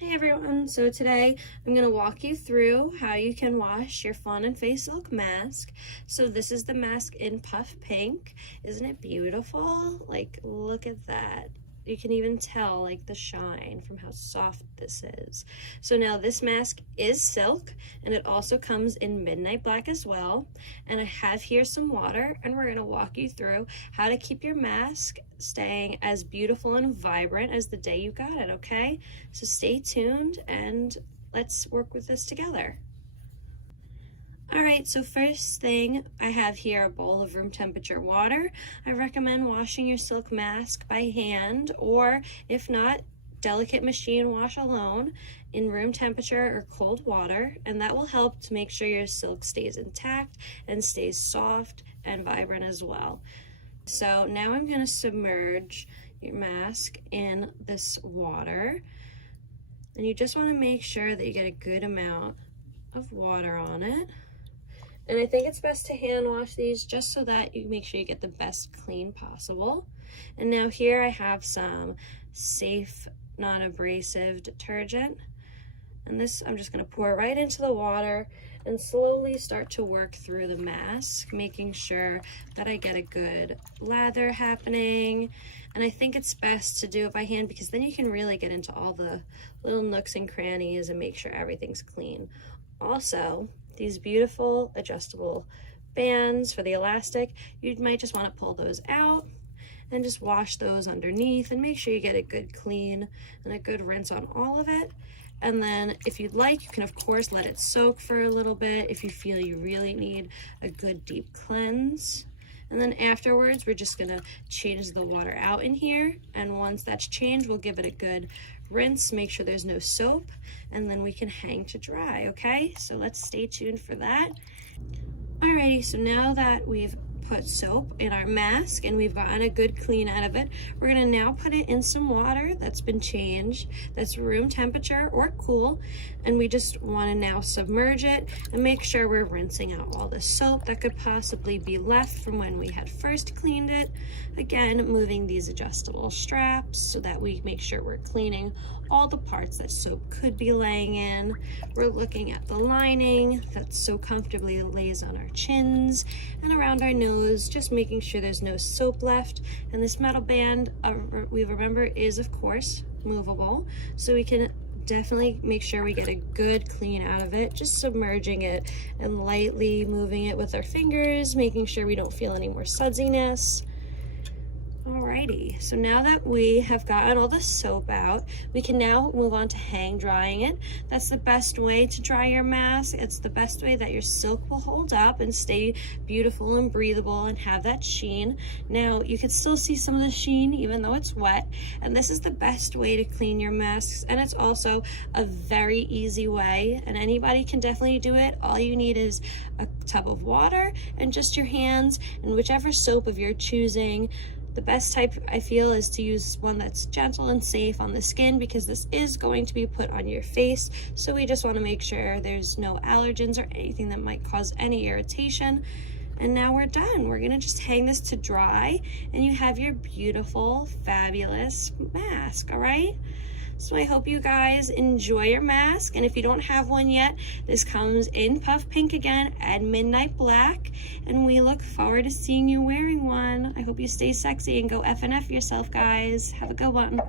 Hey everyone, so today I'm going to walk you through how you can wash your Fond Faye Silk mask. So this is the mask in Puff Pink. Isn't it beautiful? Like, look at that. You can even tell like the shine from how soft this is. So now this mask is silk, and it also comes in midnight black as well. And I have here some water, and we're going to walk you through how to keep your mask staying as beautiful and vibrant as the day you got it, okay? So stay tuned and let's work with this together. All right, so first thing, I have here a bowl of room temperature water. I recommend washing your silk mask by hand, or if not, delicate machine wash alone in room temperature or cold water, and that will help to make sure your silk stays intact and stays soft and vibrant as well. So now I'm going to submerge your mask in this water, and you just want to make sure that you get a good amount of water on it. And I think it's best to hand wash these just so that you make sure you get the best clean possible. And now here I have some safe non-abrasive detergent, and this I'm just going to pour right into the water and slowly start to work through the mask, making sure that I get a good lather happening. And I think it's best to do it by hand because then you can really get into all the little nooks and crannies and make sure everything's clean. Also, these beautiful adjustable bands for the elastic, you might just want to pull those out and just wash those underneath and make sure you get a good clean and a good rinse on all of it. And then if you'd like, you can of course let it soak for a little bit if you feel you really need a good deep cleanse. And then afterwards, we're just gonna change the water out in here. And once that's changed, we'll give it a good rinse, make sure there's no soap, and then we can hang to dry, okay? So let's stay tuned for that. Alrighty, so now that we've put soap in our mask and we've gotten a good clean out of it, we're gonna now put it in some water that's been changed, that's room temperature or cool, and we just wanna now submerge it and make sure we're rinsing out all the soap that could possibly be left from when we had first cleaned it. Again, moving these adjustable straps so that we make sure we're cleaning all the parts that soap could be laying in. We're looking at the lining that so comfortably lays on our chins and around our nose, just making sure there's no soap left. And this metal band, we remember, is of course movable, so we can definitely make sure we get a good clean out of it, just submerging it and lightly moving it with our fingers, making sure we don't feel any more sudsiness. Alrighty, so now that we have gotten all the soap out, we can now move on to hang drying it. That's the best way to dry your mask. It's the best way that your silk will hold up and stay beautiful and breathable and have that sheen. Now, you can still see some of the sheen even though it's wet, and this is the best way to clean your masks, and it's also a very easy way, and anybody can definitely do it. All you need is a tub of water and just your hands and whichever soap of your choosing. The best type, I feel, is to use one that's gentle and safe on the skin because this is going to be put on your face. So we just want to make sure there's no allergens or anything that might cause any irritation. And now we're done. We're going to just hang this to dry and you have your beautiful, fabulous mask, all right? So I hope you guys enjoy your mask, and if you don't have one yet, this comes in Puff Pink again and Midnight Black, and we look forward to seeing you wearing one. I hope you stay sexy and go F&F yourself, guys. Have a good one.